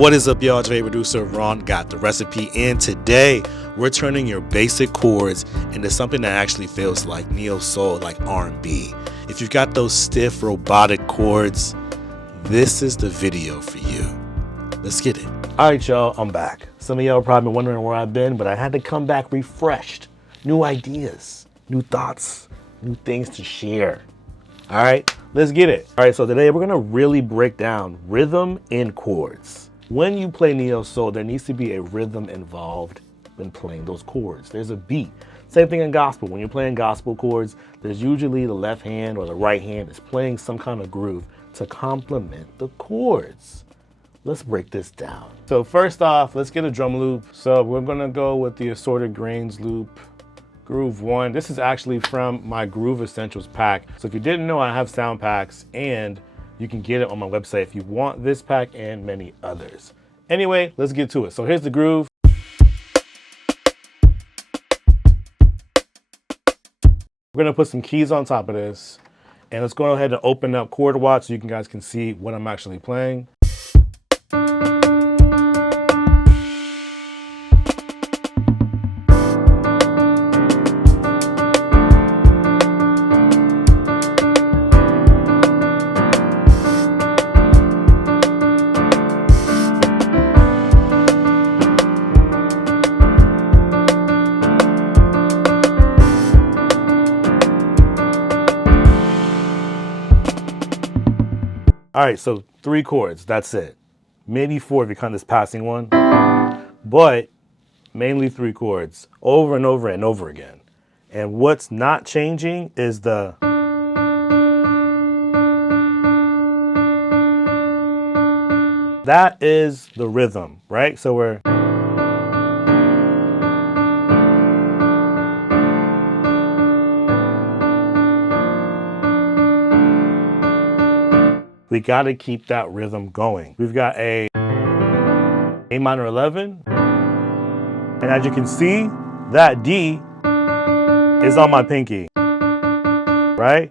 What is up, y'all? Today, producer Ron got the recipe, and today we're turning your basic chords into something that actually feels like neo soul, like R&B. If you've got those stiff, robotic chords, this is the video for you. Let's get it. All right, y'all, I'm back. Some of y'all are probably wondering where I've been, but I had to come back refreshed. New ideas, new thoughts, new things to share. All right, let's get it. All right, so today we're gonna really break down rhythm in chords. When you play neo soul, there needs to be a rhythm involved in playing those chords. There's a beat. Same thing in gospel. When you're playing gospel chords, there's usually the left hand or the right hand is playing some kind of groove to complement the chords. Let's break this down. So first off, let's get a drum loop. So we're gonna go with the assorted grains loop. Groove 1. This is actually from my Groove Essentials pack. So if you didn't know, I have sound packs and you can get it on my website if you want this pack and many others. Anyway, let's get to it. So here's the groove. We're gonna put some keys on top of this, and let's go ahead and open up Chord Watch so you guys can see what I'm actually playing. All right, so 3 chords, that's it. Maybe 4 if you count this passing one, but mainly 3 chords over and over and over again. And what's not changing is the that is the rhythm, right? So we got to keep that rhythm going. We've got A minor 11, and as you can see, that D is on my pinky, right?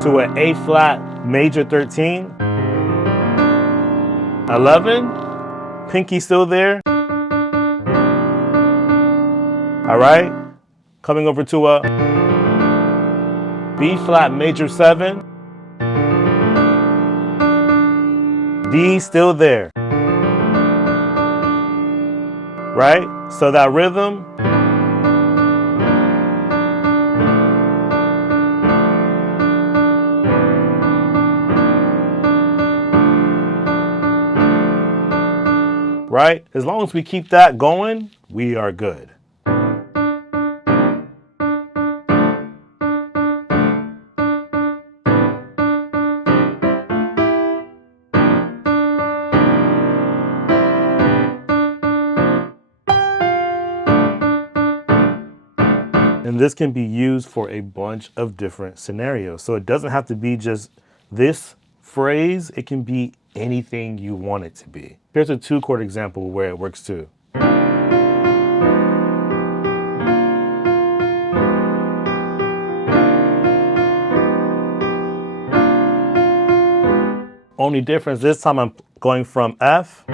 To an A flat major 13, 11, pinky still there. All right, coming over to a B flat major 7, D still there, right? So that rhythm, right? As long as we keep that going, we are good. And this can be used for a bunch of different scenarios. So it doesn't have to be just this phrase. It can be anything you want it to be. Here's a 2-chord example where it works too. Only difference this time, I'm going from F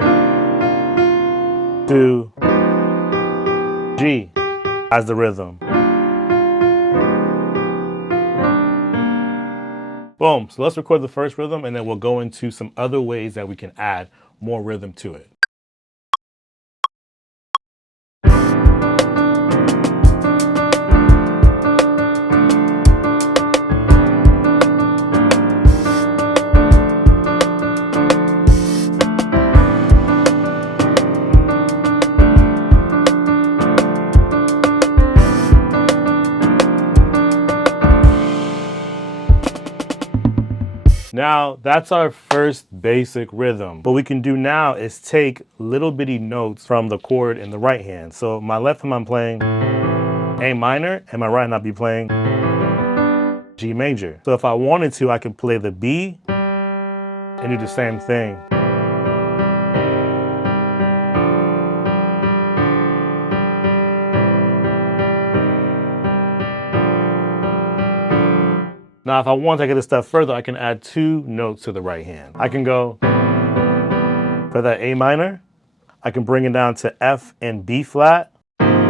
to G as the rhythm. Boom, so let's record the first rhythm and then we'll go into some other ways that we can add more rhythm to it. Now, that's our first basic rhythm. What we can do now is take little bitty notes from the chord in the right hand. So my left hand I'm playing A minor, and my right hand I'll be playing G major. So if I wanted to, I can play the B and do the same thing. Now, if I want to take it a step further, I can add 2 notes to the right hand. I can go for that A minor. I can bring it down to F and B flat. And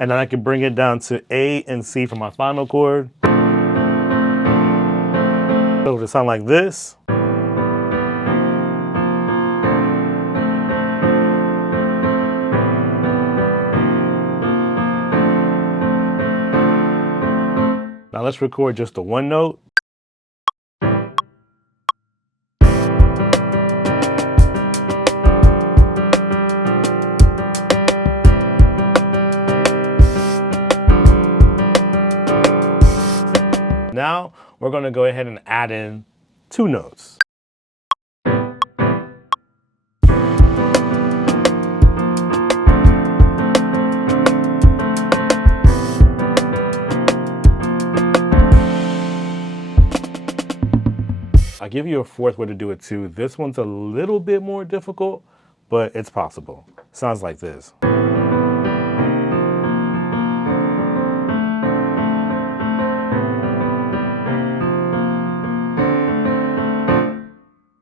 then I can bring it down to A and C for my final chord. So it'll sound like this. Now let's record just the 1 note. Now we're going to go ahead and add in 2 notes. I'll give you a 4th way to do it too. This one's a little bit more difficult, but it's possible. Sounds like this.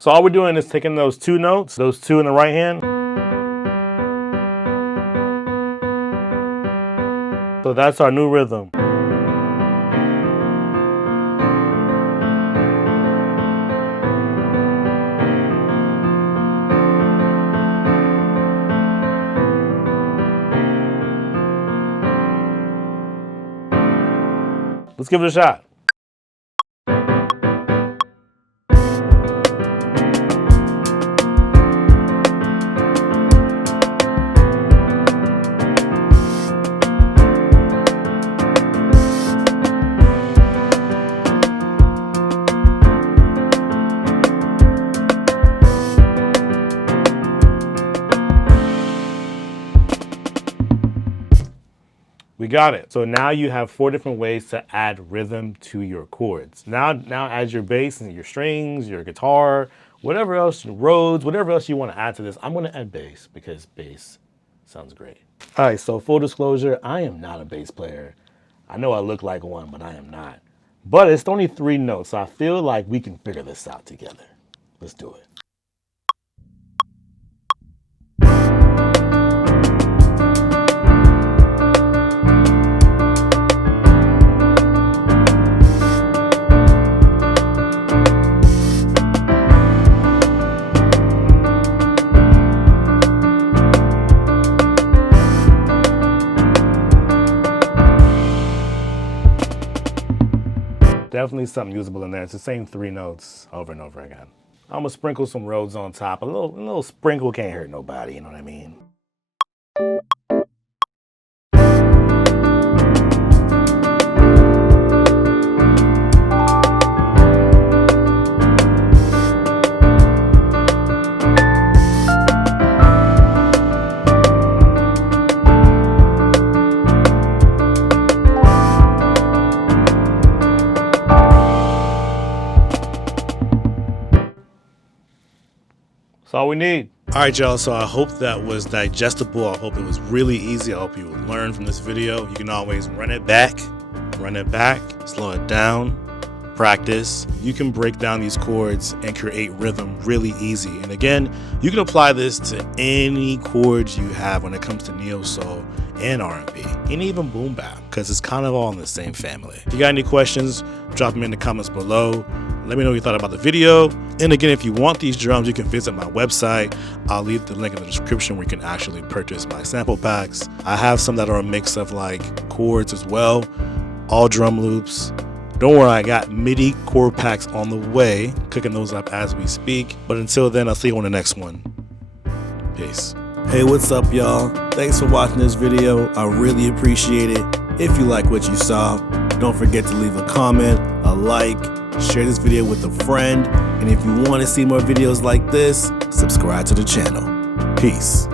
So all we're doing is taking those 2 notes, those 2 in the right hand. So that's our new rhythm. Let's give it a shot. We got it. So now you have 4 different ways to add rhythm to your chords. Now add your bass and your strings, your guitar, whatever else, Rhodes, whatever else you want to add to this. I'm going to add bass because bass sounds great. All right, so full disclosure, I am not a bass player. I know I look like one, but I am not. But it's only 3 notes, so I feel like we can figure this out together. Let's do it. Definitely something usable in there. It's the same 3 notes over and over again. I'm gonna sprinkle some Rhodes on top. A little sprinkle can't hurt nobody, you know what I mean? That's all we need. All right, y'all, so I hope that was digestible. I hope it was really easy. I hope you learned from this video. You can always run it back, slow it down, practice. You can break down these chords and create rhythm really easy. And again, you can apply this to any chords you have when it comes to neo soul and R&B, and even boom bap, because it's kind of all in the same family. If you got any questions, drop them in the comments below. Let me know what you thought about the video. And again, if you want these drums, you can visit my website. I'll leave the link in the description where you can actually purchase my sample packs. I have some that are a mix of like chords as well, all drum loops. Don't worry, I got MIDI chord packs on the way, cooking those up as we speak. But until then, I'll see you on the next one. Peace. Hey, what's up, y'all? Thanks for watching this video. I really appreciate it. If you like what you saw, don't forget to leave a comment, a like, share this video with a friend, and if you want to see more videos like this, subscribe to the channel. Peace.